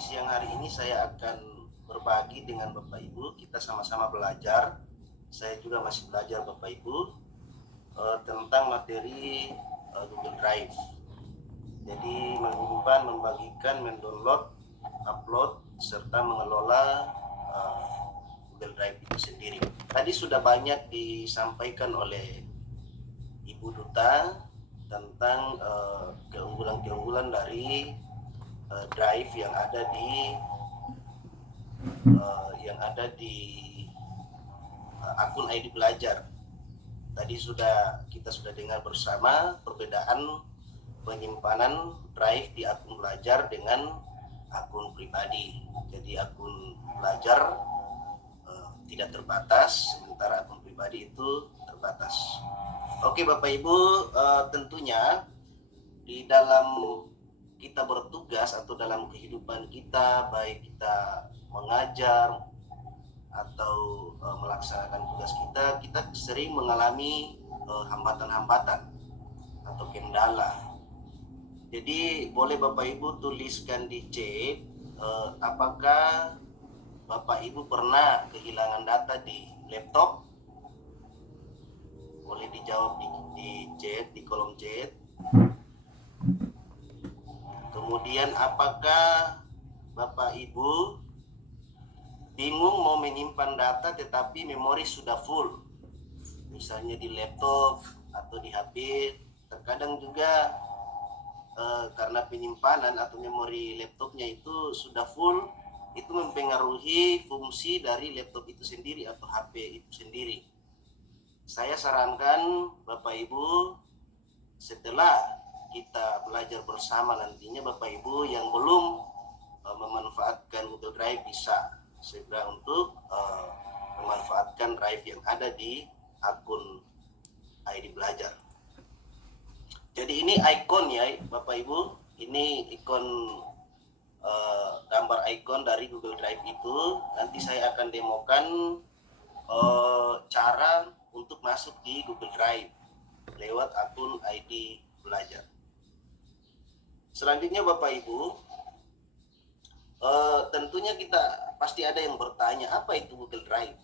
siang hari ini saya akan berbagi dengan Bapak Ibu. Kita sama-sama belajar. Saya juga masih belajar Bapak Ibu tentang materi Google Drive. Jadi menyimpan, membagikan, mendownload, upload, serta mengelola Google Drive itu sendiri. Tadi sudah banyak disampaikan oleh Ibu Duta tentang keunggulan-keunggulan dari drive yang ada di akun ID Belajar. Tadi kita sudah dengar bersama perbedaan penyimpanan drive di akun Belajar dengan akun pribadi. Jadi akun Belajar tidak terbatas, sementara akun pribadi itu terbatas. Oke Bapak Ibu, tentunya di dalam kita bertugas atau dalam kehidupan kita, baik kita mengajar atau melaksanakan tugas kita sering mengalami hambatan-hambatan atau kendala. Jadi boleh Bapak Ibu tuliskan di chat apakah Bapak Ibu pernah kehilangan data di laptop? Boleh dijawab di chat, di kolom chat. Kemudian apakah Bapak Ibu bingung mau menyimpan data tetapi memori sudah full? Misalnya di laptop atau di HP. Terkadang juga karena penyimpanan atau memori laptopnya itu sudah full, itu mempengaruhi fungsi dari laptop itu sendiri atau HP itu sendiri. Saya sarankan Bapak Ibu, setelah kita belajar bersama nantinya, Bapak Ibu yang belum memanfaatkan Google Drive bisa segera untuk memanfaatkan drive yang ada di akun ID Belajar. Jadi ini ikon ya Bapak Ibu, ini ikon gambar ikon dari Google Drive itu. Nanti saya akan demokan cara untuk masuk di Google Drive lewat akun ID Belajar. Selanjutnya Bapak Ibu, tentunya kita pasti ada yang bertanya, apa itu Google Drive?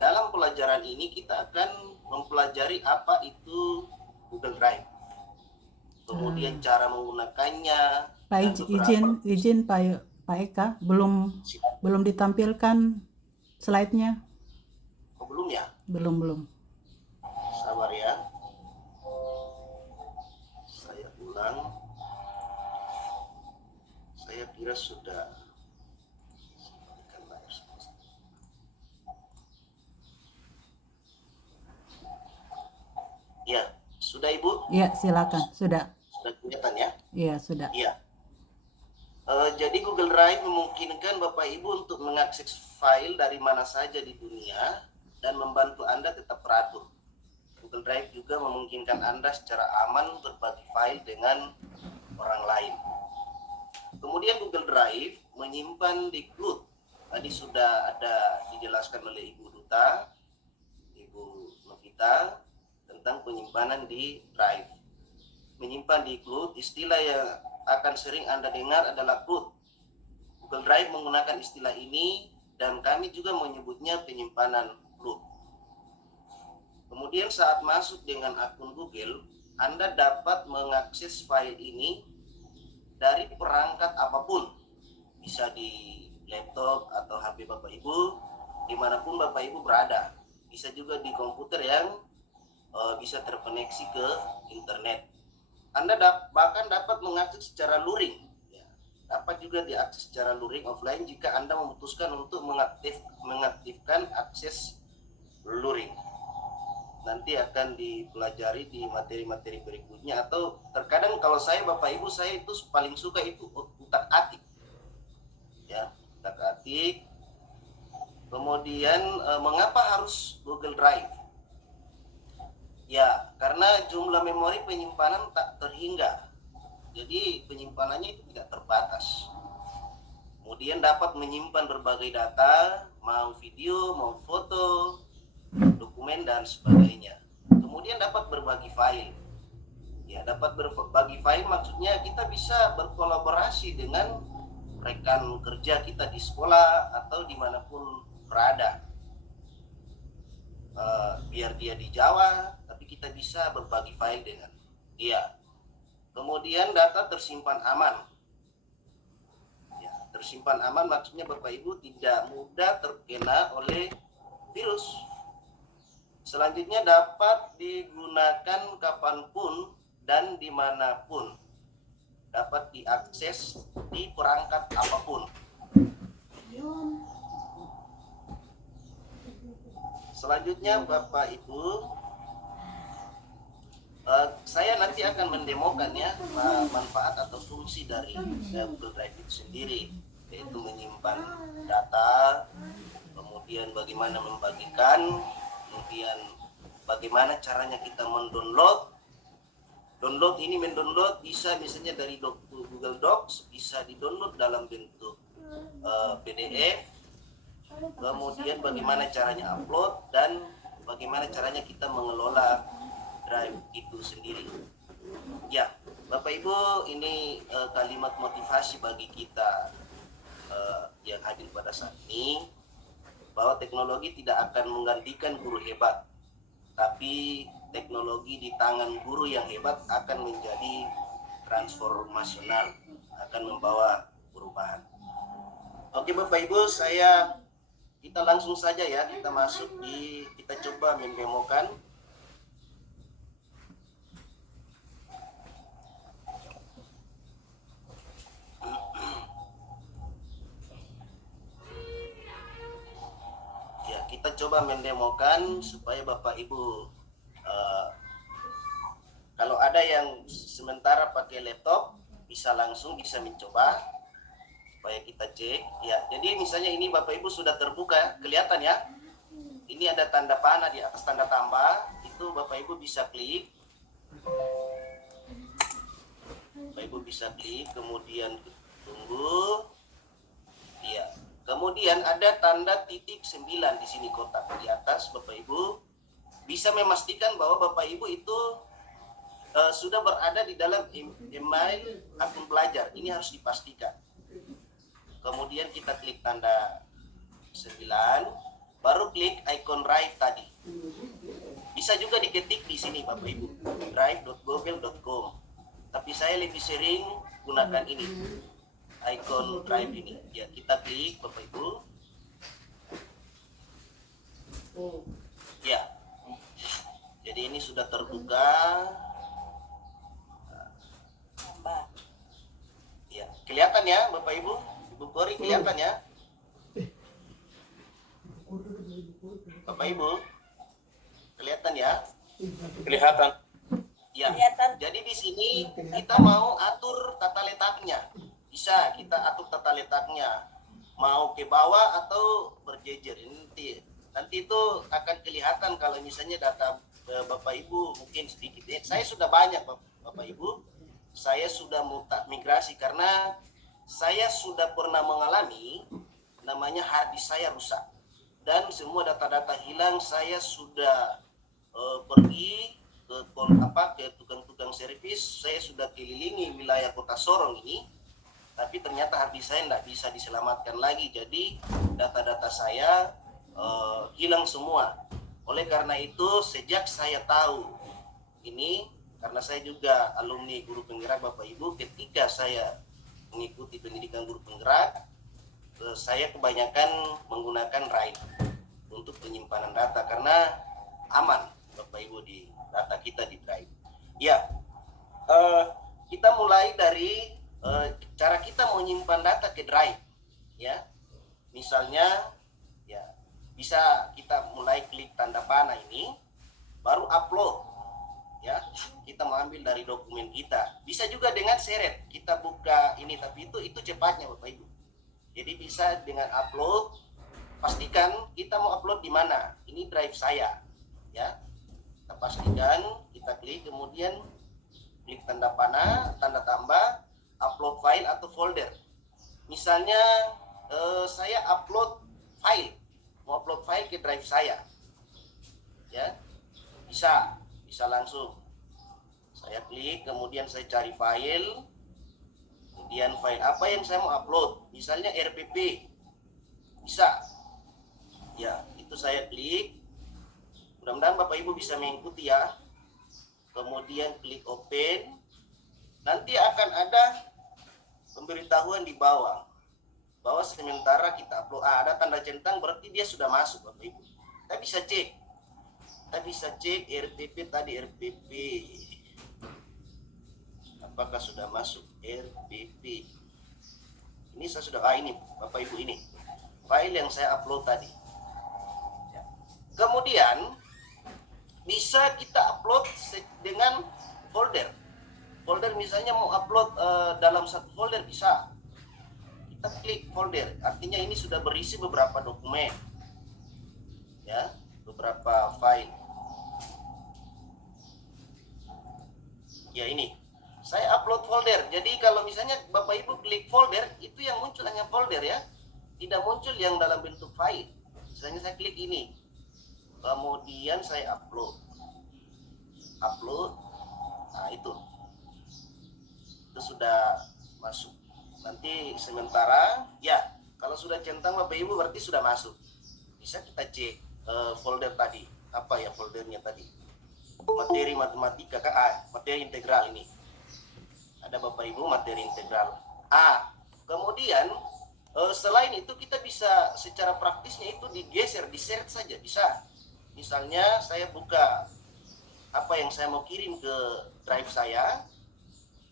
Dalam pelajaran ini kita akan mempelajari apa itu Google Drive, kemudian cara menggunakannya. Pak izin Pak Eka, belum ditampilkan slide-nya. Oh, belum ya? Belum. Sabar ya. Saya ulang. Saya kira sudah. Ya, sudah Ibu? Ya, silakan. Sudah. Sudah kelihatan ya? Iya, sudah. Iya. Jadi Google Drive memungkinkan Bapak Ibu untuk mengakses file dari mana saja di dunia dan membantu Anda tetap teratur. Google Drive juga memungkinkan Anda secara aman berbagi file dengan orang lain. Kemudian Google Drive menyimpan di cloud. Tadi sudah ada dijelaskan oleh Ibu Duta, Ibu Novita tentang penyimpanan di Drive. Menyimpan di cloud, istilah yang akan sering Anda dengar adalah cloud. Google Drive menggunakan istilah ini dan kami juga menyebutnya penyimpanan cloud. Kemudian saat masuk dengan akun Google, Anda dapat mengakses file ini dari perangkat apapun. Bisa di laptop atau HP Bapak Ibu, dimanapun Bapak Ibu berada. Bisa juga di komputer yang bisa terkoneksi ke internet. Anda bahkan dapat mengakses secara luring. Ya. Dapat juga diakses secara luring offline jika Anda memutuskan untuk mengaktifkan akses luring. Nanti akan dipelajari di materi-materi berikutnya, atau terkadang kalau saya Bapak Ibu, saya itu paling suka itu utak-atik. Ya, utak-atik. Kemudian mengapa harus Google Drive? Ya, karena jumlah memori penyimpanan tak terhingga. Jadi penyimpanannya itu tidak terbatas. Kemudian dapat menyimpan berbagai data, mau video, mau foto, dokumen dan sebagainya. Kemudian dapat berbagi file. Ya, dapat berbagi file maksudnya kita bisa berkolaborasi dengan rekan kerja kita di sekolah atau dimanapun berada. Biar dia di Jawa, tapi kita bisa berbagi file dengan dia. Kemudian data tersimpan aman. Ya, tersimpan aman maksudnya Bapak Ibu tidak mudah terkena oleh virus. Selanjutnya dapat digunakan kapanpun dan dimanapun. Dapat diakses di perangkat apapun. Selanjutnya Bapak Ibu, saya nanti akan mendemokan ya manfaat atau fungsi dari Google Drive itu sendiri, yaitu menyimpan data, kemudian bagaimana membagikan, kemudian bagaimana caranya kita mendownload. Mendownload bisa misalnya dari Google Docs, bisa didownload dalam bentuk PDF. Kemudian bagaimana caranya upload dan bagaimana caranya kita mengelola drive itu sendiri. Ya, Bapak Ibu, ini kalimat motivasi bagi kita yang hadir pada saat ini, bahwa teknologi tidak akan menggantikan guru hebat, tapi teknologi di tangan guru yang hebat akan menjadi transformasional, akan membawa perubahan. Oke Bapak Ibu, kita langsung saja ya, kita coba mendemokan. Ya, kita coba mendemokan supaya Bapak Ibu, kalau ada yang sementara pakai laptop, bisa mencoba. Supaya kita cek ya. Jadi misalnya ini Bapak Ibu sudah terbuka, kelihatan ya, ini ada tanda panah di atas tanda tambah, itu Bapak Ibu bisa klik, kemudian tunggu ya, kemudian ada tanda titik 9 di sini kotak di atas. Bapak Ibu bisa memastikan bahwa Bapak Ibu itu sudah berada di dalam email akun belajar. Ini harus dipastikan. Kemudian kita klik tanda 9, baru klik icon drive tadi. Bisa juga diketik di sini Bapak Ibu, drive.google.com. Tapi saya lebih sering gunakan ini, icon drive ini. Ya, kita klik Bapak Ibu. Ya. Jadi ini sudah terbuka. Ya, kelihatan ya Bapak Ibu? Ibu Kori kelihatan ya? Bapak Ibu kelihatan ya? Kelihatan. Ya. Jadi di sini kita mau atur tata letaknya. Bisa kita atur tata letaknya. Mau ke bawah atau berjejer. Nanti itu akan kelihatan kalau misalnya data Bapak Ibu mungkin sedikit. Saya sudah banyak Bapak Ibu. Saya sudah migrasi karena saya sudah pernah mengalami namanya hard disk saya rusak dan semua data-data hilang. Saya sudah pergi ke tukang-tukang servis, saya sudah kelilingi wilayah kota Sorong ini, tapi ternyata hard disk saya tidak bisa diselamatkan lagi. Jadi data-data saya hilang semua. Oleh karena itu sejak saya tahu ini, karena saya juga alumni guru penggerak Bapak Ibu, ketika saya mengikuti pendidikan guru penggerak, saya kebanyakan menggunakan drive untuk penyimpanan data karena aman Bapak Ibu di data kita di drive. Ya, kita mulai dari cara kita menyimpan data ke drive. Ya, misalnya, ya bisa kita mulai klik tanda panah ini, baru upload. Ya, kita mengambil dari dokumen kita. Bisa juga dengan seret. Kita buka ini, tapi itu cepatnya Bapak Ibu. Jadi bisa dengan upload. Pastikan kita mau upload di mana. Ini drive saya. Ya. Kita pastikan, kita klik, kemudian klik tanda panah, tanda tambah, upload file atau folder. Misalnya saya upload file. Mau upload file ke drive saya. Ya. Bisa langsung saya klik, kemudian saya cari file, Kemudian file apa yang saya mau upload, misalnya RPP, bisa. Ya, itu saya klik. Mudah-mudahan Bapak Ibu bisa mengikuti ya. Kemudian klik open. Nanti akan ada pemberitahuan di bawah bahwa sementara kita upload ada tanda centang, berarti dia sudah masuk Bapak Ibu. Kita bisa cek RPP tadi, RPP apakah sudah masuk RPP. Ini saya sudah ini Bapak Ibu, ini file yang saya upload tadi. Kemudian bisa kita upload dengan folder. Folder misalnya mau upload dalam satu folder bisa. Kita klik folder, artinya ini sudah berisi beberapa dokumen. Ya, beberapa file. Ya ini, saya upload folder. Jadi kalau misalnya Bapak Ibu klik folder, itu yang muncul hanya folder ya. Tidak muncul yang dalam bentuk file. Misalnya saya klik ini. Kemudian saya upload. Nah itu sudah masuk. Nanti sementara ya, kalau sudah centang Bapak Ibu berarti sudah masuk. Bisa kita cek folder tadi, apa ya foldernya tadi, materi matematika materi integral. Ini ada Bapak Ibu materi integral. Kemudian selain itu kita bisa secara praktisnya itu digeser, diseret saja bisa. Misalnya saya buka apa yang saya mau kirim ke drive saya,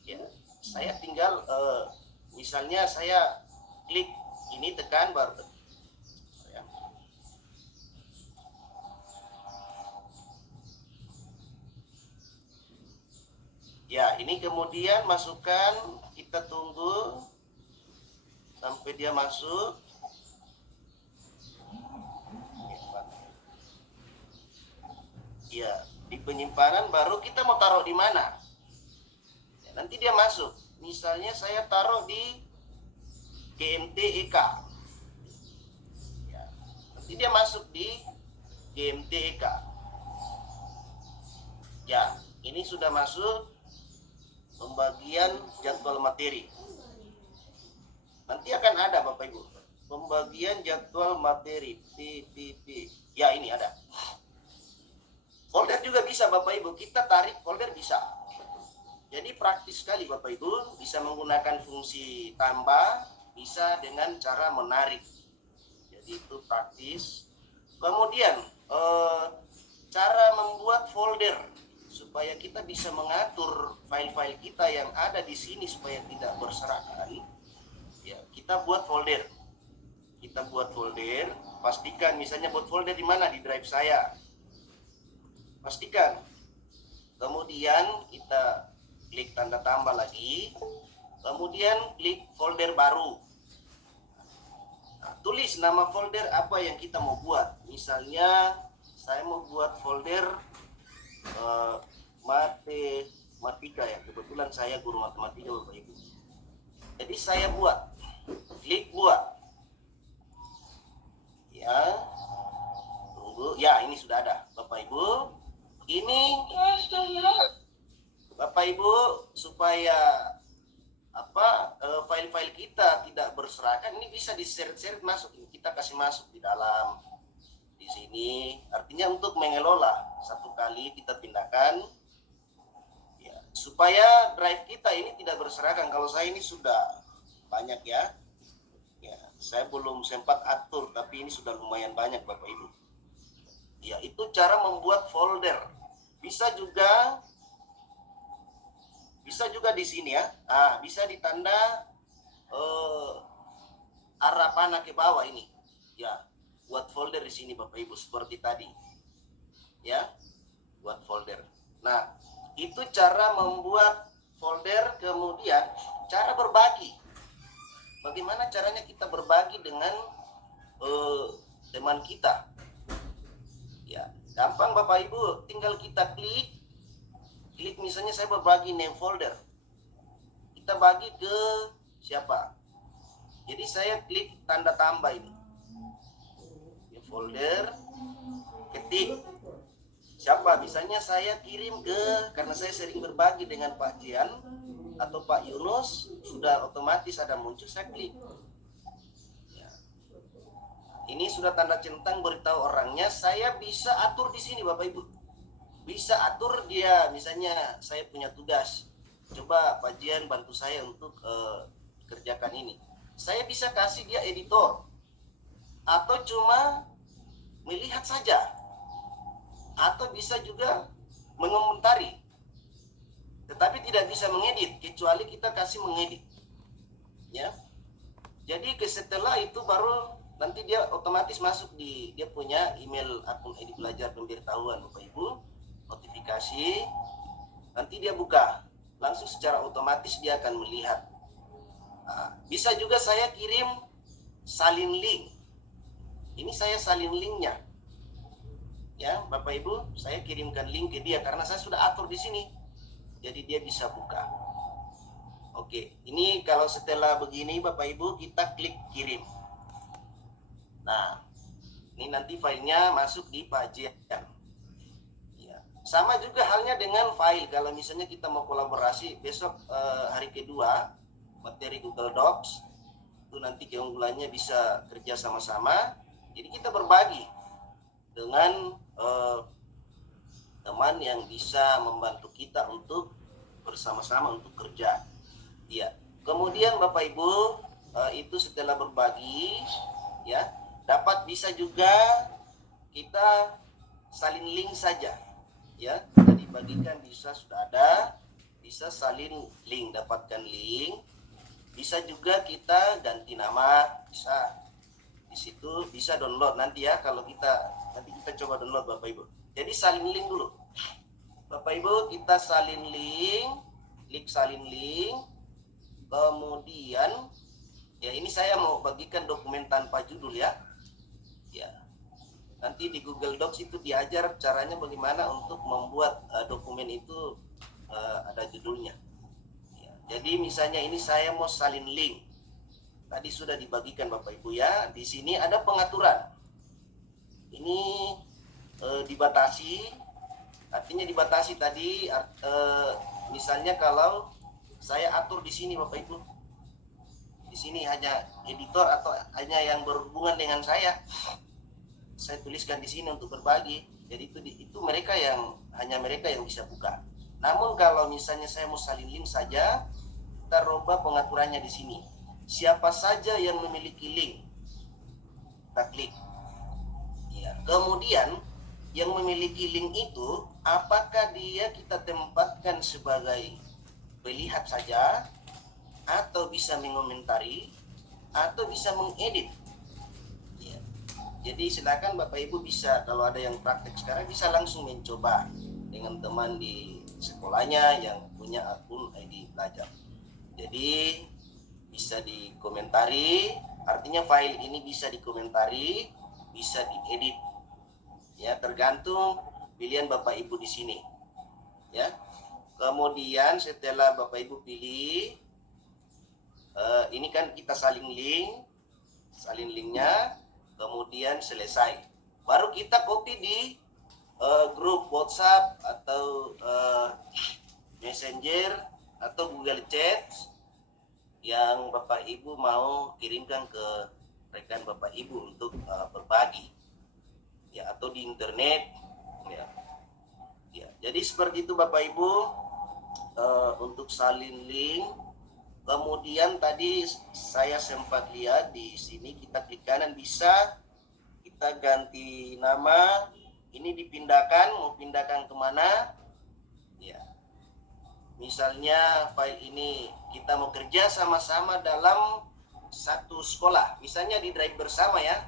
ya, saya tinggal misalnya saya klik ini, tekan baru ya. Ya, ini kemudian masukkan, kita tunggu sampai dia masuk. Ya, di penyimpanan baru kita mau taruh di mana. Ya, nanti dia masuk. Misalnya saya taruh di GMT-EK. Ya, nanti dia masuk di GMT-EK. Ya, ini sudah masuk pembagian jadwal materi. Nanti akan ada Bapak Ibu pembagian jadwal materi PPP. Ya, ini ada. Folder juga bisa Bapak Ibu, kita tarik folder bisa. Jadi praktis sekali Bapak Ibu, bisa menggunakan fungsi tambah, bisa dengan cara menarik. Jadi itu praktis. Kemudian cara membuat folder supaya kita bisa mengatur file-file kita yang ada di sini supaya tidak berserakan. Ya, kita buat folder. Pastikan misalnya buat folder di mana, di drive saya. Pastikan. Kemudian kita klik tanda tambah lagi. Kemudian klik folder baru. Nah, tulis nama folder apa yang kita mau buat. Misalnya saya mau buat folder matematika ya. Kebetulan saya guru matematika Bapak Ibu. Jadi saya buat. Klik buat. Ya. Tunggu. Ya, ini sudah ada Bapak Ibu. Ini Bapak Ibu supaya file-file kita tidak berserakan, ini bisa diseret-seret masuk. Ini kita kasih masuk di dalam di sini. Artinya untuk mengelola, satu kali kita pindahkan ya, supaya drive kita ini tidak berserakan. Kalau saya ini sudah banyak ya. Ya, saya belum sempat atur, tapi ini sudah lumayan banyak Bapak Ibu. Ya, itu cara membuat folder. Bisa juga di sini ya. Bisa ditanda arah panah ke bawah ini. Ya, buat folder di sini Bapak Ibu seperti tadi. Ya, buat folder. Nah, itu cara membuat folder. Kemudian cara berbagi. Bagaimana caranya kita berbagi dengan teman kita? Ya, gampang Bapak Ibu, tinggal kita klik misalnya saya berbagi name folder. Kita bagi ke siapa? Jadi saya klik tanda tambah ini. Di folder, ketik siapa? Misalnya saya kirim ke, karena saya sering berbagi dengan Pak Jian, atau Pak Yunus, sudah otomatis ada muncul, saya klik. Ya. Ini sudah tanda centang beritahu orangnya, saya bisa atur di sini Bapak Ibu. Bisa atur dia, misalnya saya punya tugas, coba Pak Jian bantu saya untuk kerjakan ini. Saya bisa kasih dia editor, atau cuma melihat saja, atau bisa juga mengomentari, tetapi tidak bisa mengedit kecuali kita kasih mengedit, ya. Jadi setelah itu baru nanti dia otomatis masuk di dia punya email akun Edi Belajar pemberitahuan Bapak Ibu, notifikasi, nanti dia buka langsung secara otomatis dia akan melihat. Nah, bisa juga saya kirim salin link. Ini saya salin linknya, ya Bapak Ibu, saya kirimkan link ke dia karena saya sudah atur di sini, jadi dia bisa buka. Oke, ini kalau setelah begini Bapak Ibu kita klik kirim. Nah, ini nanti filenya masuk di Pak Jian. Ya. Sama juga halnya dengan file, kalau misalnya kita mau kolaborasi besok hari kedua materi Google Docs, itu nanti keunggulannya bisa kerja sama-sama. Jadi kita berbagi dengan teman yang bisa membantu kita untuk bersama-sama untuk kerja. Ya. Kemudian Bapak Ibu itu setelah berbagi, ya, dapat bisa juga kita salin link saja, ya. Jadi bagikan bisa sudah ada, bisa salin link, dapatkan link, bisa juga kita ganti nama, bisa. Di situ bisa download nanti ya, kalau nanti kita coba download Bapak Ibu. Jadi salin link dulu. Bapak Ibu kita salin link, klik salin link. Kemudian ya ini saya mau bagikan dokumen tanpa judul ya. Ya. Nanti di Google Docs itu diajar caranya bagaimana untuk membuat dokumen itu ada judulnya. Ya. Jadi misalnya ini saya mau salin link. Tadi sudah dibagikan Bapak Ibu ya. Di sini ada pengaturan. Ini dibatasi. Artinya dibatasi tadi misalnya kalau saya atur di sini Bapak Ibu. Di sini hanya editor atau hanya yang berhubungan dengan saya. Saya tuliskan di sini untuk berbagi. Jadi itu hanya mereka yang bisa buka. Namun kalau misalnya saya mau salin link saja, kita rubah pengaturannya di sini. Siapa saja yang memiliki link, kita klik. Ya. Kemudian yang memiliki link itu, apakah dia kita tempatkan sebagai pelihat saja, atau bisa mengomentari, atau bisa mengedit. Ya. Jadi silakan Bapak Ibu bisa, kalau ada yang praktek sekarang bisa langsung mencoba dengan teman di sekolahnya yang punya akun Edi Belajar. Jadi bisa dikomentari, artinya file ini bisa dikomentari, bisa diedit. Ya, tergantung pilihan Bapak Ibu di sini. Ya. Kemudian setelah Bapak Ibu pilih, ini kan kita salin linknya, kemudian selesai. Baru kita copy di grup WhatsApp atau Messenger atau Google Chat yang Bapak Ibu mau kirimkan ke rekan Bapak Ibu untuk berbagi, ya, atau di internet, ya. Ya, jadi seperti itu Bapak Ibu untuk salin link. Kemudian tadi saya sempat lihat di sini kita klik kanan bisa kita ganti nama. Ini dipindahkan, mau pindahkan kemana? Ya. Misalnya file ini kita mau kerja sama-sama dalam satu sekolah, misalnya di drive bersama ya.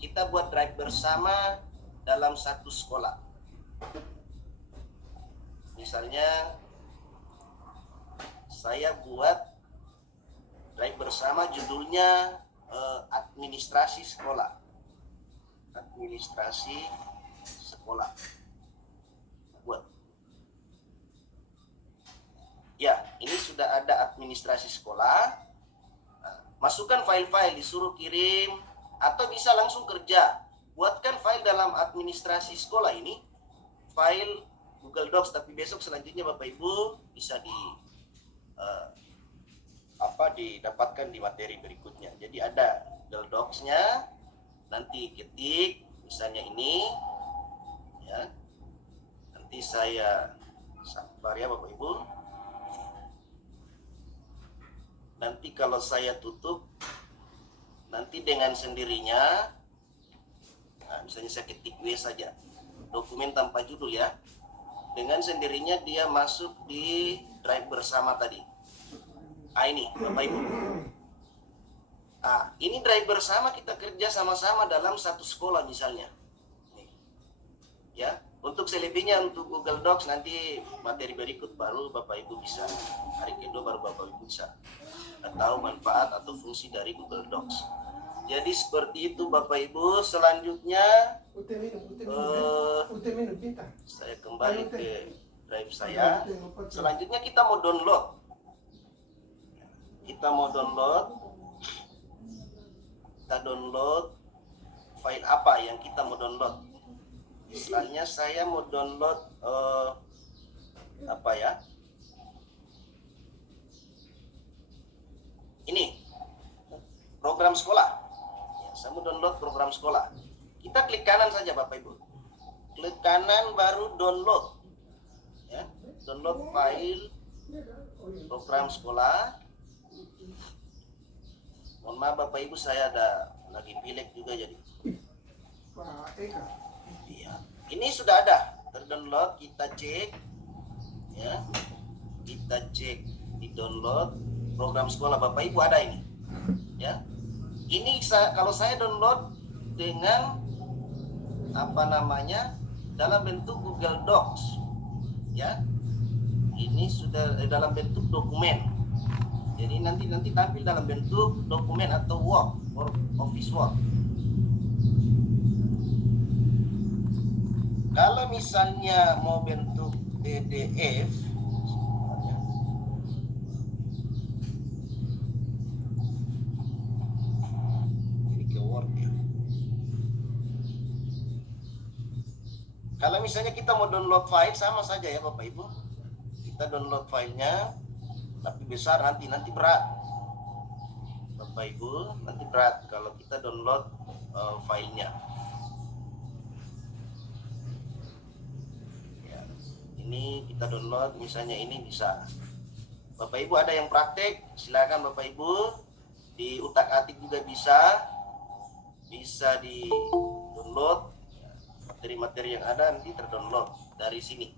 Kita buat drive bersama dalam satu sekolah. Misalnya saya buat drive bersama judulnya administrasi sekolah. Administrasi sekolah. Buat. Ya, ini sudah ada administrasi sekolah. Nah, masukkan file-file, disuruh kirim, atau bisa langsung kerja. Buatkan file dalam administrasi sekolah ini, file Google Docs, tapi besok selanjutnya Bapak Ibu bisa eh, didapatkan di materi berikutnya. Jadi ada Google Docs-nya, nanti ketik misalnya ini ya. Nanti saya sabar ya Bapak Ibu. Nanti kalau saya tutup, nanti dengan sendirinya, nah, misalnya saya ketik W saja, dokumen tanpa judul ya, dengan sendirinya dia masuk di drive bersama tadi. Ini Bapak Ibu. Ini drive bersama, kita kerja sama-sama dalam satu sekolah misalnya. Nih. Ya, untuk selebihnya untuk Google Docs nanti materi berikut baru Bapak Ibu bisa. Hari kedua baru Bapak Ibu bisa tahu manfaat atau fungsi dari Google Docs. Jadi seperti itu Bapak Ibu. Selanjutnya saya kembali ke drive saya. Selanjutnya kita mau download. Kita download file apa yang kita mau download. Misalnya saya mau download ini program sekolah ya, saya mau download program sekolah. Kita klik kanan saja Bapak Ibu, klik kanan baru download ya, download file program sekolah. Mohon maaf Bapak Ibu, saya ada lagi pilek juga jadi iya. Ini sudah ada terdownload, kita cek ya, kita cek di download program sekolah Bapak Ibu ada ini ya. Ini kalau saya download dengan dalam bentuk Google Docs ya, ini sudah dalam bentuk dokumen. Jadi nanti tampil dalam bentuk dokumen atau Word, Office Word. Kalau misalnya mau bentuk PDF, jadi ke Word ya. Kalau misalnya kita mau download file sama saja ya Bapak Ibu. Kita download filenya, tapi besar nanti berat. Bapak Ibu, nanti berat kalau kita download filenya. Ini kita download misalnya ini bisa. Bapak Ibu ada yang praktek, silakan Bapak Ibu di utak-atik juga bisa di download materi-materi yang ada nanti terdownload dari sini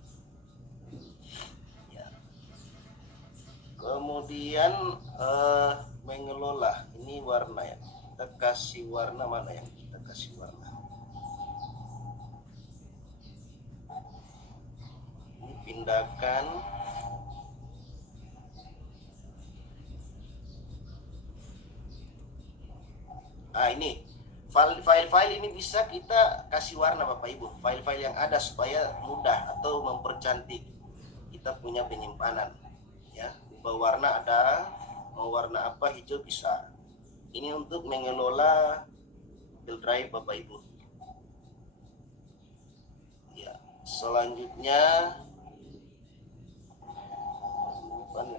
ya. Kemudian mengelola ini warna ya, kita kasih warna mana yang kita kasih warna. Pindahkan ini file-file ini bisa kita kasih warna Bapak Ibu, file-file yang ada supaya mudah atau mempercantik kita punya penyimpanan ya. Ubah warna ada, mau warna apa, hijau bisa. Ini untuk mengelola Google Drive Bapak Ibu ya. Selanjutnya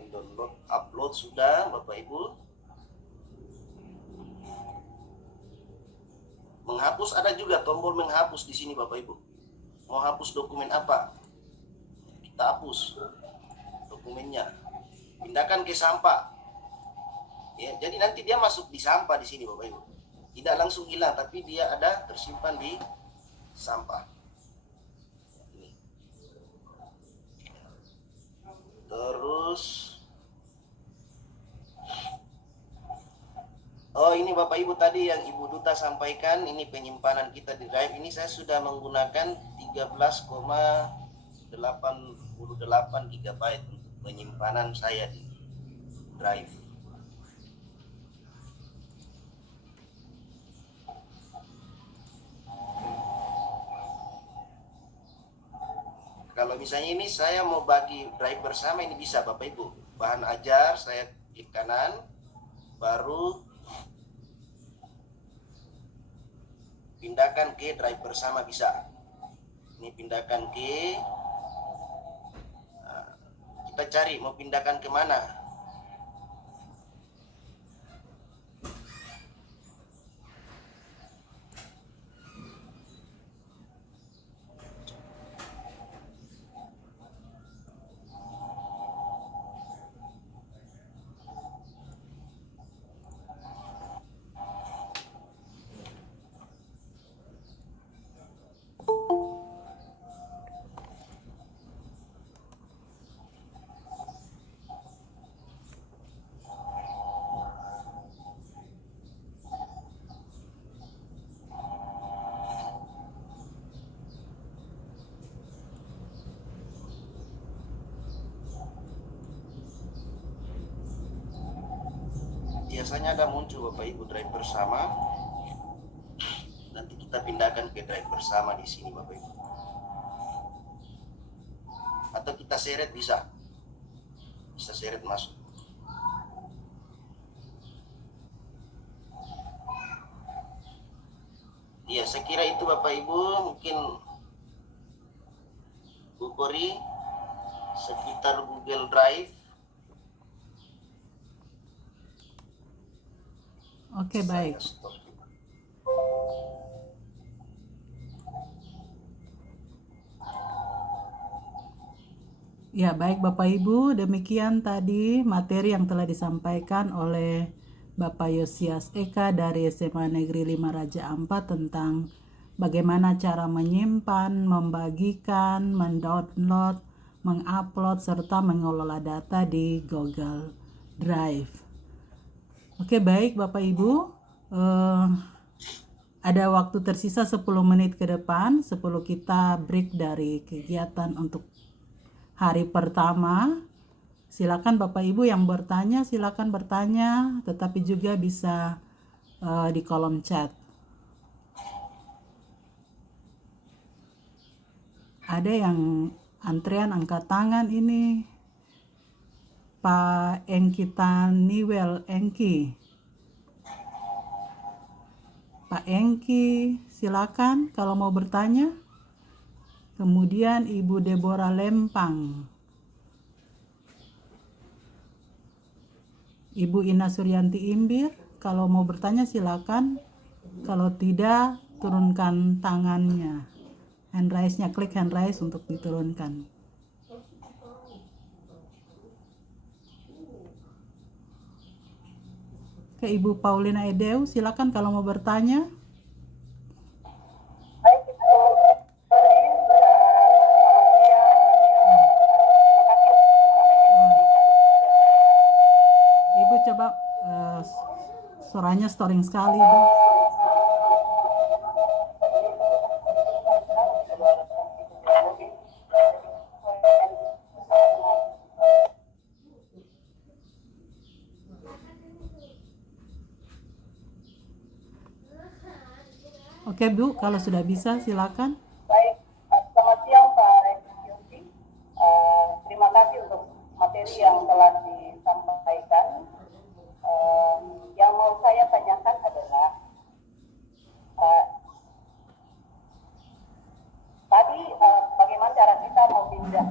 download, upload sudah Bapak Ibu. Menghapus ada juga tombol menghapus di sini Bapak Ibu. Mau hapus dokumen apa? Kita hapus dokumennya. Pindahkan ke sampah. Ya, jadi nanti dia masuk di sampah di sini Bapak Ibu. Tidak langsung hilang, tapi dia ada tersimpan di sampah. Terus ini Bapak Ibu tadi yang Ibu Duta sampaikan, ini penyimpanan kita di drive ini saya sudah menggunakan 13,88 GB untuk penyimpanan saya di drive. Kalau misalnya ini saya mau bagi drive bersama, ini bisa Bapak Ibu. Bahan ajar saya klik kanan, baru pindahkan ke drive bersama bisa. Ini pindahkan ke, kita cari mau pindahkan kemana. biasanya ada muncul Bapak Ibu drive bersama. Nanti kita pindahkan ke drive bersama di sini Bapak Ibu. Atau kita seret bisa seret masuk. Iya, saya kira itu Bapak Ibu. Mungkin Bu Kori sekitar Google Drive. Oke, baik. Saya stop. Ya, baik Bapak Ibu, demikian tadi materi yang telah disampaikan oleh Bapak Yosias Eka dari SMA Negeri 5 Raja Ampat tentang bagaimana cara menyimpan, membagikan, mendownload, mengupload, serta mengelola data di Google Drive. Oke, baik Bapak Ibu, ada waktu tersisa 10 menit ke depan sebelum kita break dari kegiatan untuk hari pertama. Silakan Bapak Ibu yang bertanya, silakan bertanya, tetapi juga bisa di kolom chat. Ada yang antrean angkat tangan ini. Pak Engki Taniwel Engki. Pak Engki, silakan kalau mau bertanya. Kemudian Ibu Deborah Lempang. Ibu Ina Suryanti Imbir, kalau mau bertanya silakan. Kalau tidak, turunkan tangannya. Hand raise-nya, klik hand raise untuk diturunkan. Ke Ibu Paulina Edeu, silakan kalau mau bertanya. Ibu coba suaranya storing sekali, Ibu. Oke Bu, kalau sudah bisa silakan. Baik, selamat siang Pak Yosi. Terima kasih untuk materi yang telah disampaikan. Yang mau saya tanyakan adalah tadi bagaimana cara kita memindah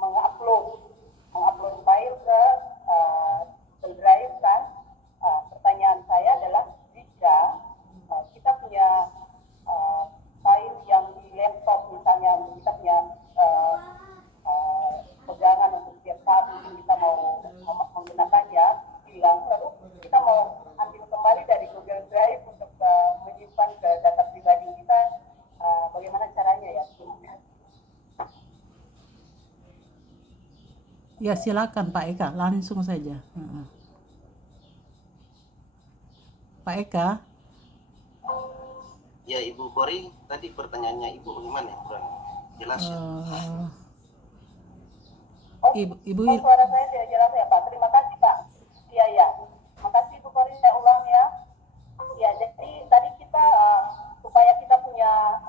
mengupload file ke Google Drive kan? Pertanyaan saya adalah jika kita punya file yang di laptop misalnya, kita punya pegangan untuk setiap saat mungkin kita mau menggunakannya hilang, lalu kita mau ambil kembali dari Google Drive untuk menyimpan ke data pribadi kita, bagaimana caranya ya? Ya silakan Pak Eka, langsung saja. Pak Eka. Ya Ibu Kori, tadi pertanyaannya Ibu bagaimana ya? Kurang jelas ya. Ibu Suara saya tidak jelas ya Pak. Terima kasih Pak. Iya ya. Makasih Bu Kori, saya ulang ya. Ya, jadi tadi kita supaya kita punya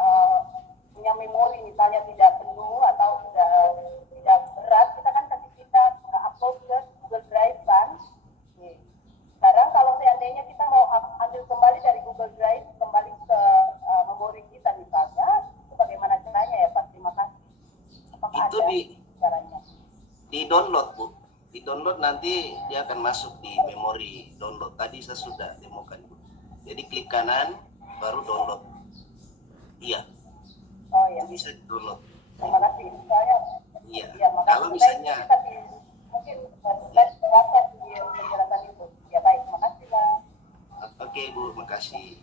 memori misalnya tidak penuh atau tidak berat, kita kan kasih kita upload ke Google Drive kan. Sekarang kalau seandainya kita mau ambil kembali dari Google Drive kembali ke memori kita misalnya, itu bagaimana caranya ya Pak? Terima kasih. Apakah Itu ada caranya? di download Bu, di download nanti dia akan masuk di memori download. Tadi saya sudah demokan Bu. Jadi klik kanan baru download. Iya. Oh ya. Bisa di download. Terima kasih. Saya Iya. ya, makasih. Kalau misalnya Tapi mungkin saya terasa di penjelasan itu. Ya baik, makasih Pak. oke Bu, makasih.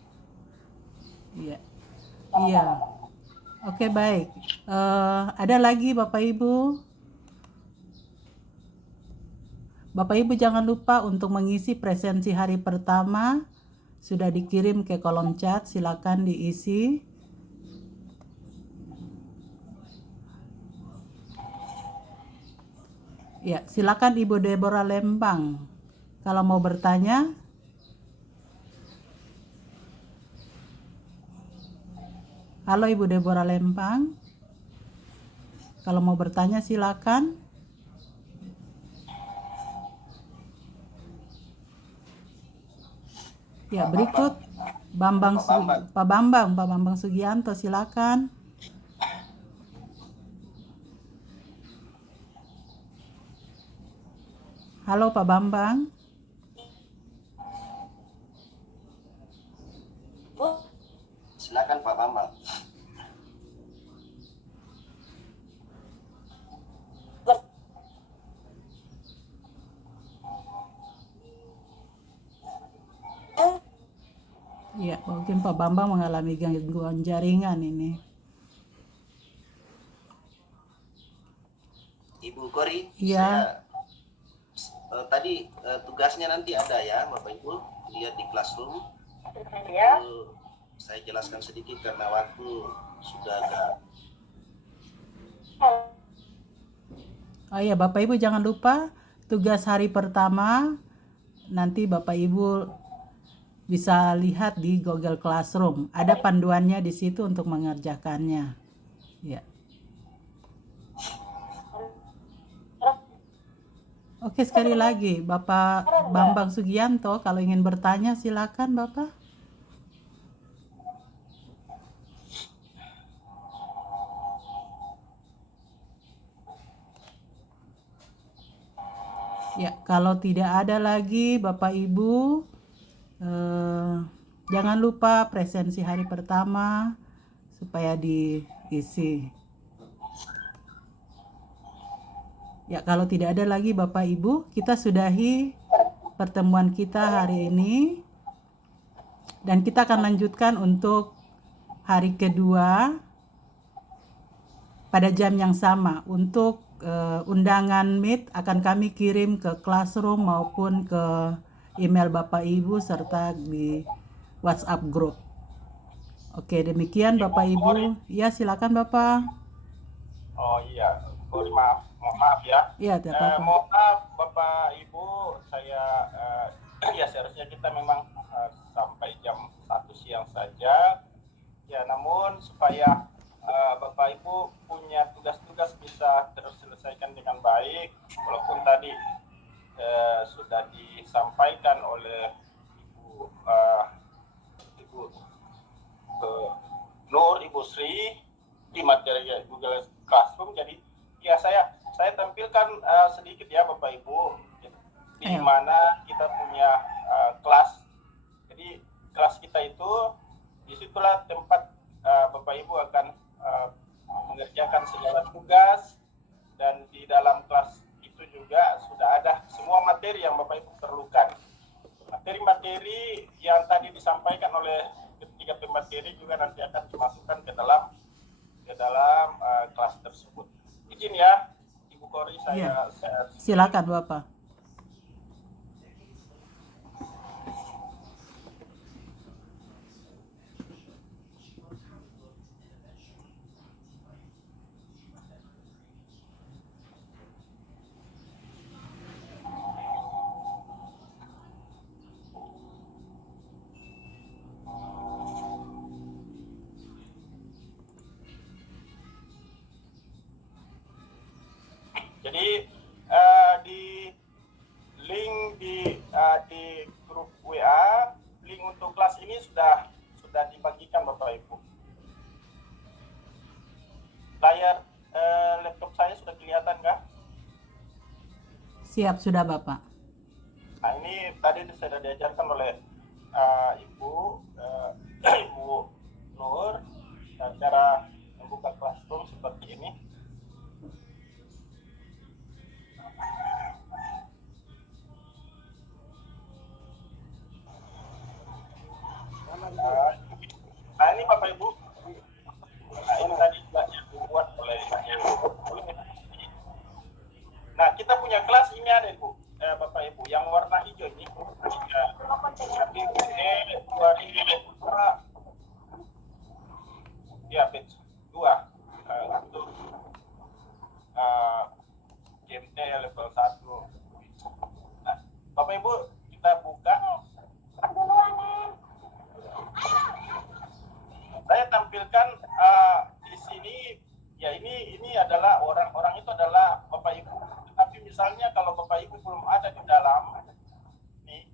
Iya. Iya. Oke, baik. Ada lagi Bapak Ibu? Bapak Ibu jangan lupa untuk mengisi presensi hari pertama. Sudah dikirim ke kolom chat, silakan diisi. Ya, silakan Ibu Deborah Lembang. Kalau mau bertanya, halo Ibu Deborah Lempang. Kalau mau bertanya silakan. Ya, berikut Pak Bambang Sugianto, silakan. Halo Pak Bambang. Silakan Pak Bambang. Ya, mungkin Pak Bambang mengalami gangguan jaringan ini. Ibu Kori, Iya. tadi tugasnya nanti ada ya Bapak Ibu, lihat di classroom. Ya. Saya jelaskan sedikit karena waktu sudah agak. Oh iya, Bapak Ibu jangan lupa tugas hari pertama nanti Bapak Ibu bisa lihat di Google Classroom. Ada panduannya di situ untuk mengerjakannya. Ya. Oke, sekali lagi Bapak Bambang Sugianto, kalau ingin bertanya silakan Bapak. Ya, kalau tidak ada lagi Bapak Ibu, jangan lupa presensi hari pertama supaya diisi. Ya, kalau tidak ada lagi Bapak Ibu, kita sudahi pertemuan kita hari ini. Dan kita akan lanjutkan untuk hari kedua pada jam yang sama. Untuk undangan Meet akan kami kirim ke Classroom maupun ke email Bapak Ibu serta di WhatsApp group. Oke, demikian Bapak Ibu. Ya, silakan Bapak. Oh iya, mohon maaf ya. Iya, tidak apa-apa. Mohon maaf Bapak Ibu, saya ya seharusnya kita memang sampai jam 1 siang saja. Ya, namun supaya Bapak Ibu punya tugas-tugas bisa terselesaikan dengan baik, walaupun tadi sudah disampaikan oleh Ibu Nur, Ibu Sri di materi Google Classroom. Jadi ya saya tampilkan sedikit ya Bapak Ibu, di mana kita punya kelas. Jadi kelas kita itu disitulah tempat Bapak Ibu akan mengerjakan segala tugas, dan di dalam kelas itu juga sudah ada semua materi yang Bapak Ibu perlukan. Materi-materi yang tadi disampaikan oleh ketiga pemateri juga nanti akan dimasukkan ke dalam kelas tersebut. Izin ya Ibu Kori, saya silakan Bapak. Jadi di link di grup WA, link untuk kelas ini sudah dibagikan Bapak Ibu. Layar laptop saya sudah kelihatan kah? Siap sudah Bapak. Nah, ini tadi sudah diajarkan oleh Ibu Nur cara membuka Classroom seperti ini. Nah, ini Bapak Ibu. Nah, ini tadi yang dibuat oleh Nah, kita punya kelas ini ada Ibu, Bapak Ibu, yang warna hijau ini. 2020 tampilkan di sini ya ini adalah orang itu adalah Bapak Ibu. Tapi misalnya kalau Bapak Ibu belum ada di dalam nih,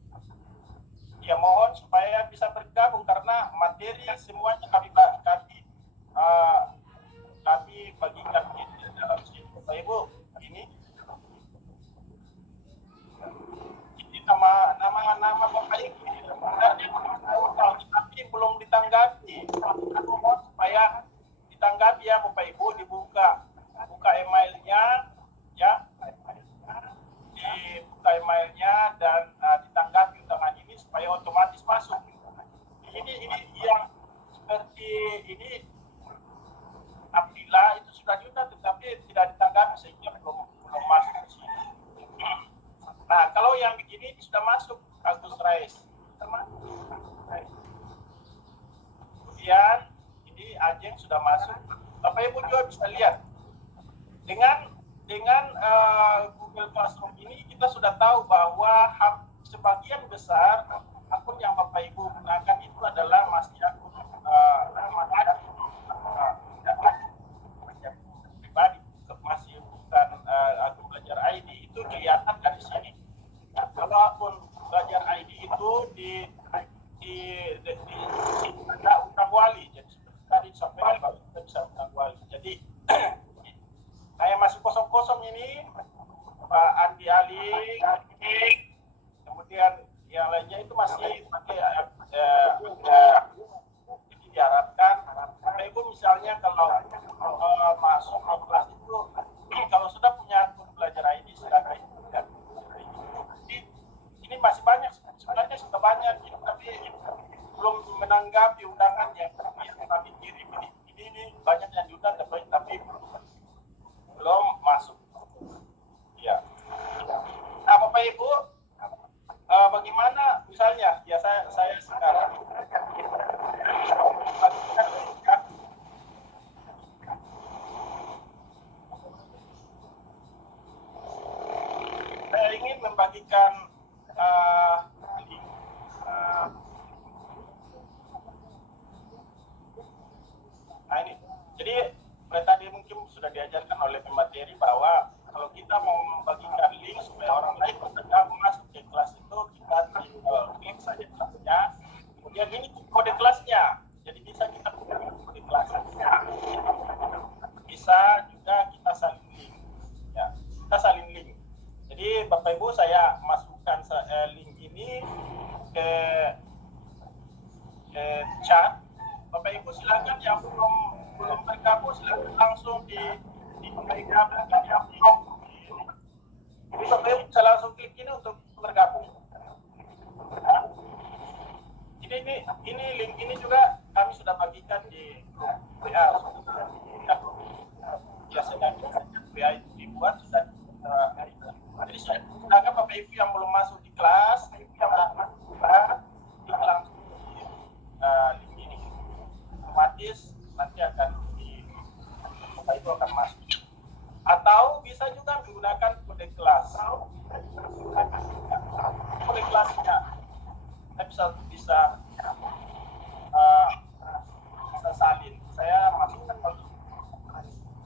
ya mohon supaya bisa bergabung karena materi semuanya kami bagikan di dalam sini. Bapak Ibu, ini nama Bapak Ibu tapi belum ditanggapi. Mohon supaya ditanggapi ya Bapak Ibu, buka emailnya ya, dibuka emailnya dan ditanggapi undangan ini supaya otomatis masuk. Ini yang seperti ini apabila itu sudah diundang tetapi tidak ditanggapi sehingga belum masuk ke sini. Nah, kalau yang begini sudah masuk Agus Rais. Kemudian ini Ajeng sudah masuk. Bapak Ibu juga bisa lihat dengan Google Classroom ini kita sudah tahu bahwa sebagian besar akun yang Bapak Ibu gunakan itu adalah masih akun pribadi, masih bukan akun Belajar ID. Itu kelihatan dari sini. Kalau akun Belajar ID itu di ada undang wali, jadi tadi sampai kita bisa undang wali. Jadi saya masih kosong ini Pak Andi Ali, kemudian yang lainnya itu masih pakai jadi diharapkan Bapak Ibu misalnya kalau masuk ke kelas itu kalau sudah punya akun Belajar ID silakan. Ini masih banyak, sebenarnya sudah banyak, tapi belum menanggapi undangan yang kami kirim ini banyak yang diundang tapi belum masuk. Ya. Nah, Bapak Ibu, bagaimana misalnya? Ya saya sekarang saya ingin membagikan link. Nah ini, jadi tadi mungkin sudah diajarkan oleh pemateri bahwa kalau kita mau membagikan link supaya orang lain bisa masuk ke kelas itu kita klik saja kelasnya. Kemudian ini kode kelasnya, jadi bisa kita gunakan kode kelasnya. Bisa juga kita salin link, ya kita salin link. Jadi Bapak Ibu saya masukkan link ini ke chat. Bapak Ibu silakan yang belum bergabung silakan langsung bergabung. Jadi Bapak Ibu bisa langsung klik ini untuk bergabung. Nah, ini link ini juga kami sudah bagikan di grup WA. Biasanya WA itu dibuat sudah. Jadi silakan Bapak Ibu yang belum masuk di kelas, klik langsung link ini. Otomatis nanti akan Bapak Ibu akan masuk. Atau bisa juga menggunakan kode kelas. Kode kelasnya kita bisa salin. Saya masukkan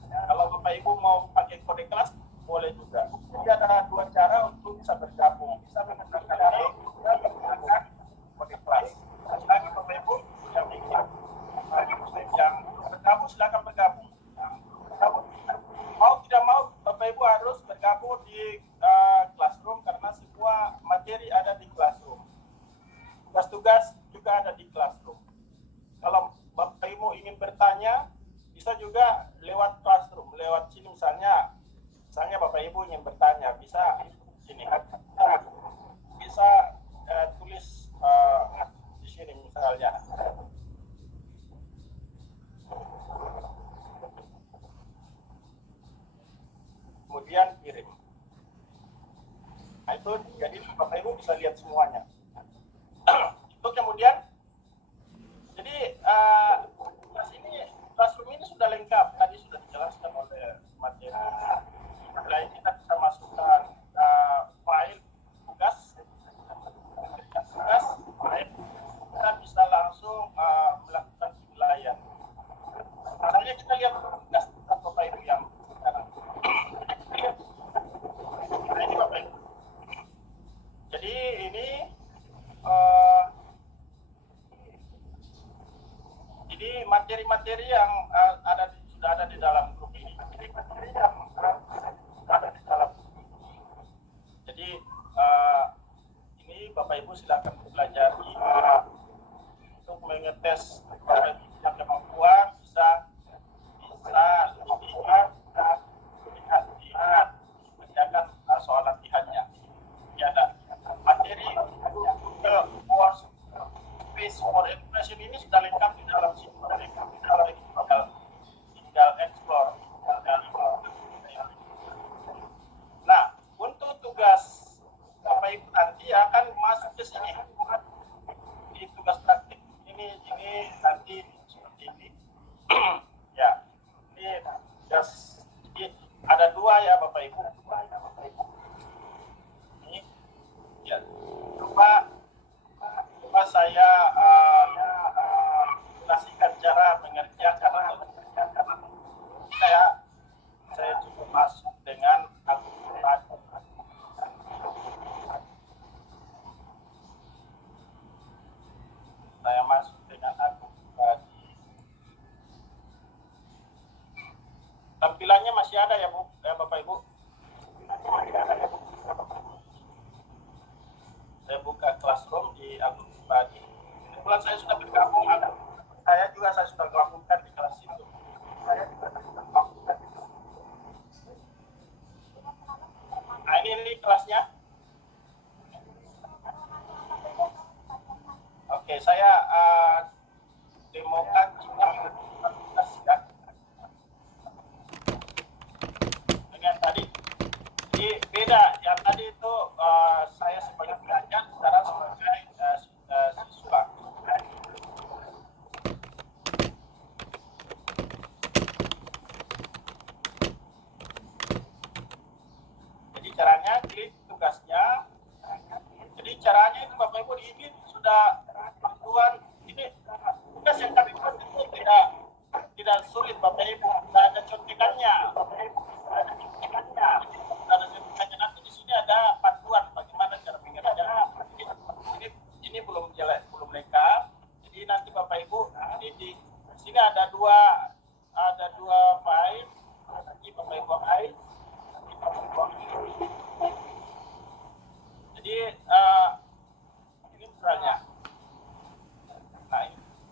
kalau Bapak Ibu mau pakai kode kelas boleh juga. Jadi ada dua cara untuk bisa bergabung. Bisa menggunakan ini, bisa menggunakan kode kelas. Lagi Bapak Ibu yang bergabung silakan bergabung. Mau tidak mau Bapak Ibu harus bergabung di Classroom karena semua materi ada di Classroom. Tugas-tugas juga ada di Classroom. Kalau Bapak Ibu ingin bertanya bisa juga lewat Classroom, lewat sini misalnya Bapak Ibu ingin bertanya bisa sini bisa tulis di sini misalnya. Kemudian kirim. Nah, itu jadi Bapak Ibu bisa lihat semuanya. Itu kemudian jadi Classroom ini sudah lengkap. Tadi sudah dijelaskan oleh materi. Selain kita bisa masukkan materi-materi yang sudah ada di dalam grup ini. Materi-materi yang ada di dalam. Jadi ini Bapak Ibu silakan pelajari untuk mengetes Bapak Ibu yang kemampuan bisa lihat mengerjakan soal latihannya. Ya, ada materi course Space for Education ini sudah lengkap di dalam sini. Tinggal explore. Nah, untuk tugas Bapak Ibu nanti akan masuk ke sini. Di tugas praktik ini nanti seperti ini. Ya, ini ada dua ya Bapak Ibu. Ini ya, coba saya kasihkan cara mengerjakan. Saya cukup masuk dengan akun pribadi. Saya masuk dengan akun pribadi. Tampilannya masih ada ya Bu, ya Bapak Ibu. Saya buka Classroom di akun pribadi. Kebetulan saya sudah bergabung, saya sudah gabungkan di kelas itu. Nah ini kelasnya. Oke, saya demokan ya. Dengan tadi, jadi beda. Yang tadi itu saya sebagai pengajar, sekarang sebagai siswa. Jadi caranya klik tugasnya. Jadi caranya itu Bapak Ibu ini sudah bantuan ini tugas yang kami buat itu tidak sulit Bapak Ibu. Tidak ada contekannya. Nanti di sini ada panduan bagaimana cara mengerjakan. Ini belum lengkap. Jadi nanti Bapak Ibu ini di sini ada dua file. Nanti Bapak Ibu file. Jadi ini misalnya. Nah,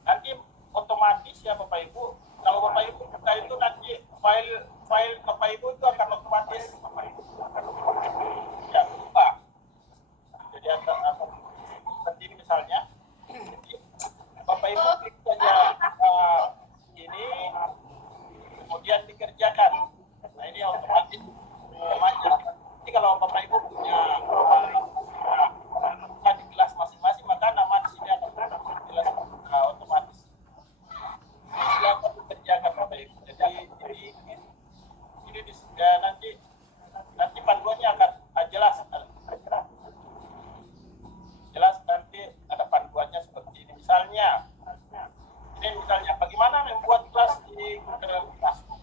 nanti otomatis ya Bapak Ibu. Kalau Bapak Ibu buka itu nanti file Bapak Ibu itu akan otomatis ya berubah. Jadi akan seperti ini misalnya. Jadi, Bapak Ibu klik saja ini, kemudian dikerjakan. Nah ini otomatis remaja. Jadi kalau Bapak Ibu punya di kelas masing-masing, maka nama di sini akan jelas otomatis. Silakan dikerjakan Bapak Ibu. Jadi ini nanti panduannya akan jelas. Jelas nanti ada panduannya seperti ini. Misalnya bagaimana membuat kelas di Google Classroom.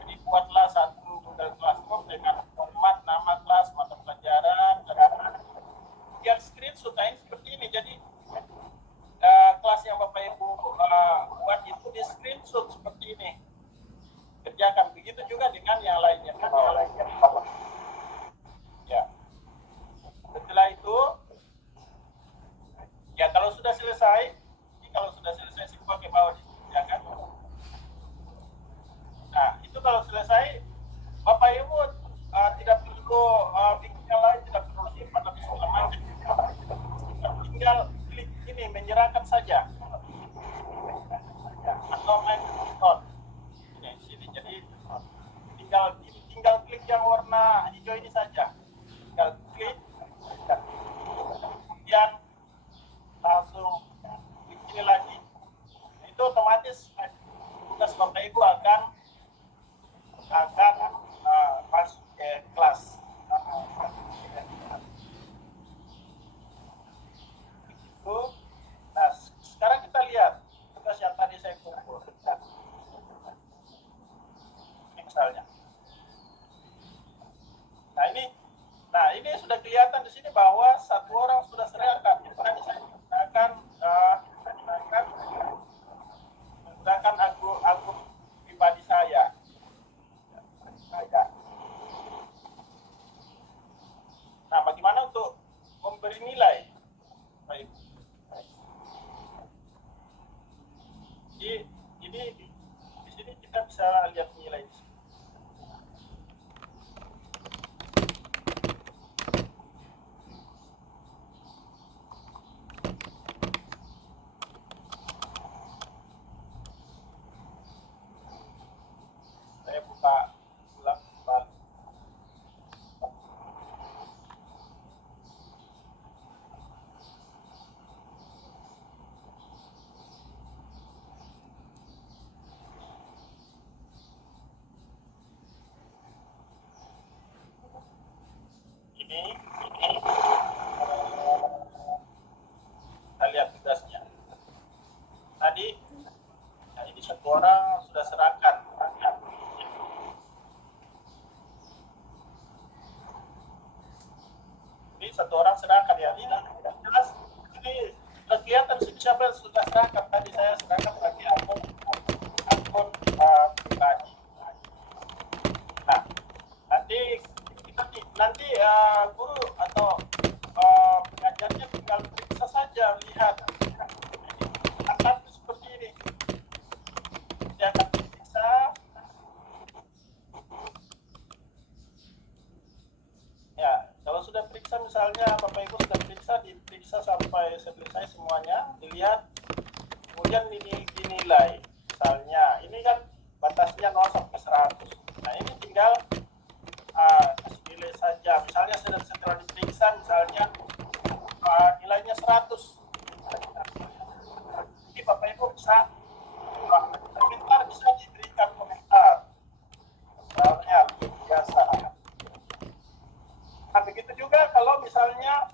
Jadi buatlah satu Google Classroom dengan format nama kelas, mata pelajaran, biar screenshot ini seperti ini. Jadi kelas yang Bapak Ibu buat itu di screenshot seperti ini. Kerjakan begitu juga dengan yang lainnya. Ya. Setelah itu, ya kalau sudah selesai simpan ke bawah dikerjakan. Nah itu kalau selesai, Bapak Ibu tidak perlu bikin yang lain, tidak perlu simpan atau segala macam. Tinggal klik ini menyerahkan saja. Atau main on. Ini sini. Jadi tinggal klik yang warna hijau ini saja. Tinggal klik. Kemudian langsung klik ini lagi. Itu otomatis tugas Bapak Ibu akan masuk ke kelas. Itu. Nah, sekarang kita lihat tugas yang tadi saya kumpul. Ini misalnya. Nah ini sudah kelihatan di sini bahwa satu orang sudah serahkan. Tadi saya akan ini kita lihat tugasnya. Tadi ya, ini satu orang sudah serahkan. Ini satu orang serahkan ya. Ini jelas ini sudah kelihatan siapa yang sudah serahkan. Tadi saya serahkan bagi akun pribadi. Nah, nanti guru atau pengajarnya tinggal periksa saja, lihat akan seperti ini. Dia akan periksa. Ya, kalau sudah periksa misalnya Bapak Ibu sudah diperiksa sampai selesai semuanya, dilihat, kemudian dinilai. Misalnya, ini kan batasnya 0 sampai 100. Nah, ini tinggal kasih nilai saja. Misalnya setelah diperiksa, misalnya nilainya 100. Jadi Bapak Ibu bisa komentar, bisa diberikan komentar. Misalnya, biasa. Nah, begitu juga kalau misalnya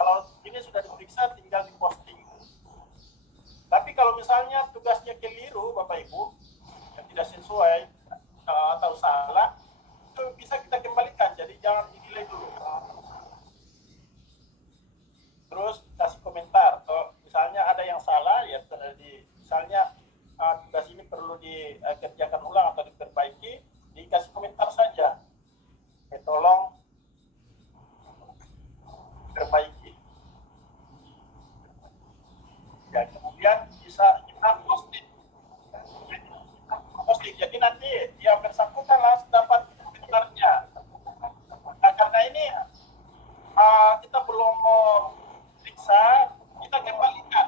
kalau ini sudah diperiksa tinggal diposting. Tapi kalau misalnya tugasnya keliru Bapak Ibu yang tidak sesuai atau salah, itu bisa kita kembalikan. Jadi jangan dinilai dulu. Terus kasih komentar. Kalau misalnya ada yang salah ya misalnya tugas ini perlu dikerjakan ulang atau diperbaiki, dikasih komentar saja. Tolong perbaiki. Ya, kemudian bisa kita posting. Jadi nanti yang bersangkutan langsung dapat komentarnya. Nah, karena ini kita belum mau periksa, kita kembalikan,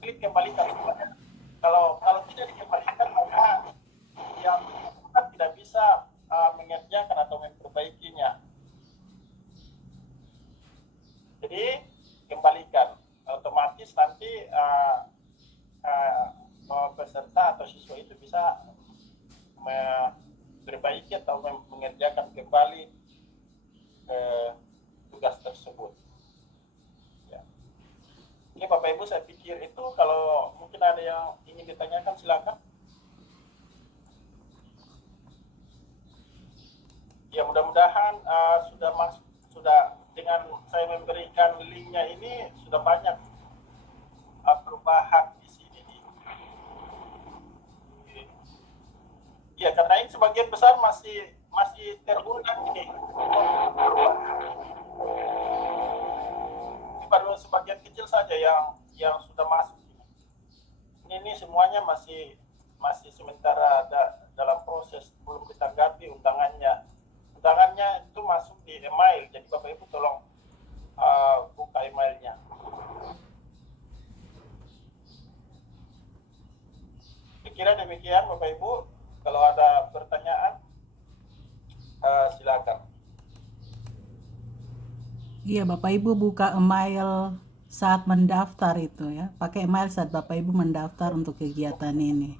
klik kembalikan semuanya. Kalau tidak dikembalikan, maka yang tidak bisa mengerjakan atau memperbaikinya. Jadi kembalikan, otomatis nanti peserta atau siswa itu bisa memperbaiki atau mengerjakan kembali tugas tersebut. Ya. Ini Bapak Ibu, saya pikir itu kalau mungkin ada yang ingin ditanyakan silakan. Ya, mudah-mudahan sudah dengan saya memberikan linknya ini sudah banyak perubahan di sini. Ya, karena ini sebagian besar masih terundang ini. Ini baru sebagian kecil saja yang sudah masuk. Ini semuanya masih sementara dalam proses, belum ditanggapi undangannya. Undangannya itu masuk di email, jadi Bapak Ibu tolong buka emailnya. Kira demikian Bapak Ibu. Kalau ada pertanyaan, silakan. Iya, Bapak Ibu buka email saat mendaftar itu ya. Pakai email saat Bapak Ibu mendaftar untuk kegiatan ini.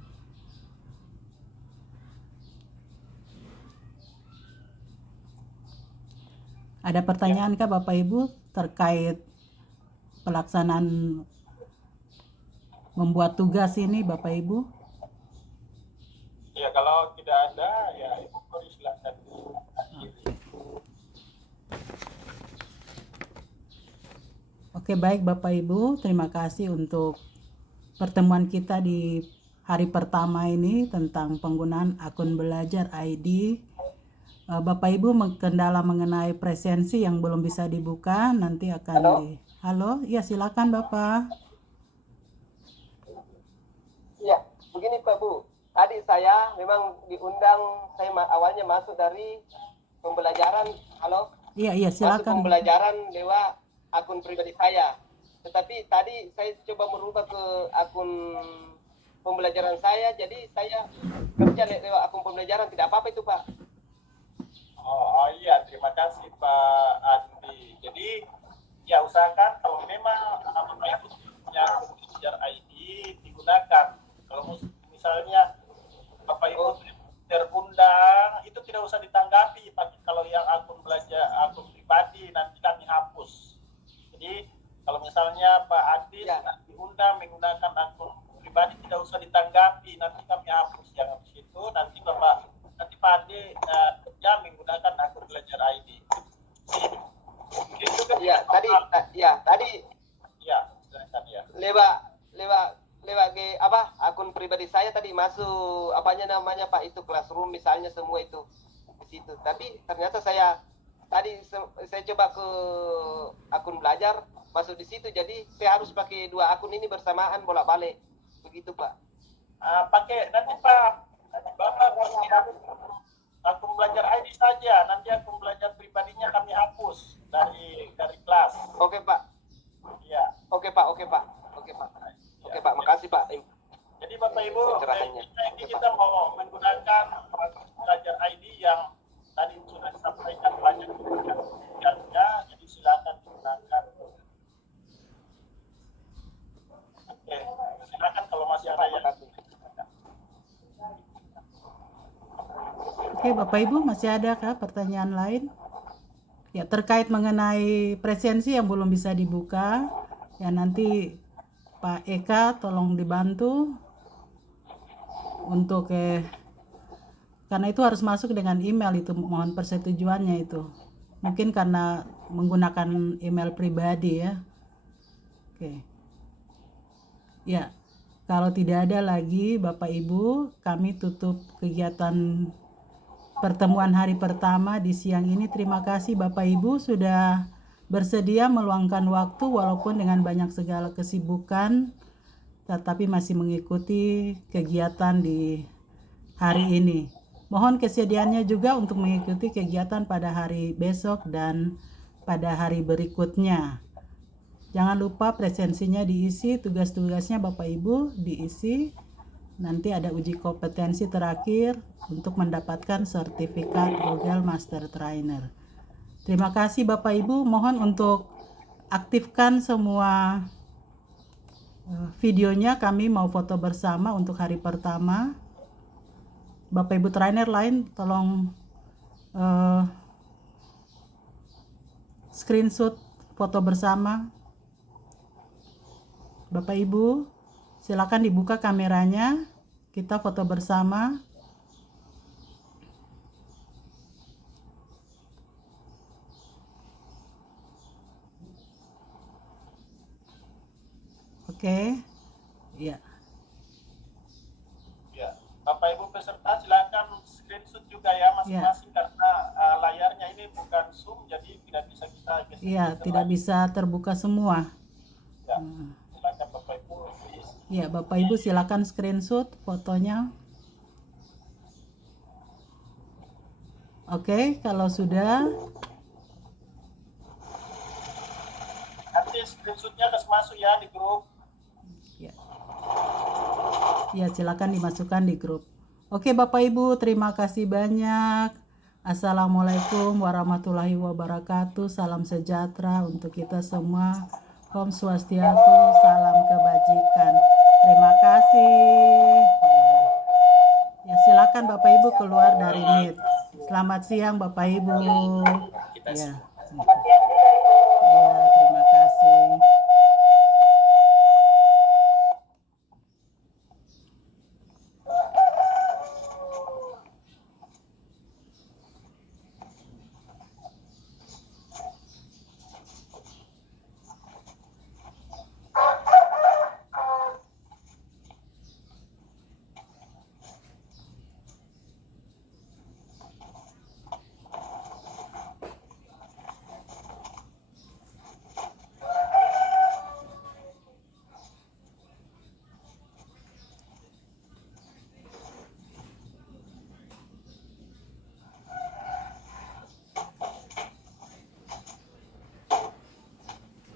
Ada pertanyaan kah Bapak Ibu terkait pelaksanaan membuat tugas ini Bapak Ibu? Ya, kalau tidak ada, ya Ibu Kori silakan. Oke, baik Bapak Ibu, terima kasih untuk pertemuan kita di hari pertama ini tentang penggunaan akun belajar ID. Bapak Ibu kendala mengenai presensi yang belum bisa dibuka nanti akan Halo, ya silakan Bapak. Ya, begini Pak Bu. Tadi saya memang diundang, saya awalnya masuk dari pembelajaran. Halo? Iya, silakan. Masuk pembelajaran lewat akun pribadi saya. Tetapi tadi saya coba merubah ke akun pembelajaran saya, jadi saya kerja lewat akun pembelajaran. Tidak apa-apa itu Pak. Oh iya, terima kasih Pak Andi. Jadi ya usahakan kalau memang Bapak Ibu punya belajar ID digunakan. Kalau misalnya Bapak Ibu namanya Pak itu classroom misalnya semua itu di situ. Tapi ternyata saya tadi saya coba ke akun belajar masuk di situ, jadi saya harus pakai dua akun ini bersamaan bolak-balik begitu Pak. Pakai nanti Pak, Bapak pakai akun belajar ID saja, nanti akun belajar pribadinya kami hapus dari kelas. Oke Pak. Iya. Oke Pak. Oke Pak, makasih Pak. Jadi Bapak Ibu, Pencerahannya. ini kita mau menggunakan belajar ID yang tadi sudah disampaikan banyak tugasnya, jadi silakan digunakan. Oke, silakan kalau masih ada yang. Oke, Bapak Ibu, masih ada kah pertanyaan lain? Ya, terkait mengenai presensi yang belum bisa dibuka, ya nanti Pak Eka tolong dibantu untuk karena itu harus masuk dengan email itu, mohon persetujuannya itu. Mungkin karena menggunakan email pribadi ya. Oke. Ya, kalau tidak ada lagi Bapak Ibu, kami tutup kegiatan pertemuan hari pertama di siang ini. Terima kasih Bapak Ibu sudah bersedia meluangkan waktu walaupun dengan banyak segala kesibukan, tetapi masih mengikuti kegiatan di hari ini. Mohon kesediaannya juga untuk mengikuti kegiatan pada hari besok dan pada hari berikutnya. Jangan lupa presensinya diisi, tugas-tugasnya Bapak Ibu diisi. Nanti ada uji kompetensi terakhir untuk mendapatkan sertifikat Google Master Trainer. Terima kasih Bapak Ibu, mohon untuk aktifkan semua videonya, kami mau foto bersama untuk hari pertama. Bapak Ibu trainer lain tolong screenshot foto bersama. Bapak Ibu silakan dibuka kameranya, kita foto bersama. Oke, ya. Ya, Bapak Ibu peserta silakan screenshot juga ya masing-masing karena layarnya ini bukan Zoom, jadi tidak bisa kita. Iya, tidak bisa terbuka semua. Ya, silakan Bapak Ibu. Ya, Bapak Ibu silakan screenshot fotonya. Oke, kalau sudah. Nanti screenshotnya harus masuk ya di grup. Ya, silakan dimasukkan di grup. Oke, Bapak Ibu, terima kasih banyak. Assalamualaikum warahmatullahi wabarakatuh. Salam sejahtera untuk kita semua. Om Swastiastu, salam kebajikan. Terima kasih. Ya, silakan Bapak Ibu keluar dari Meet. Selamat siang Bapak Ibu. Ya. Selamat siang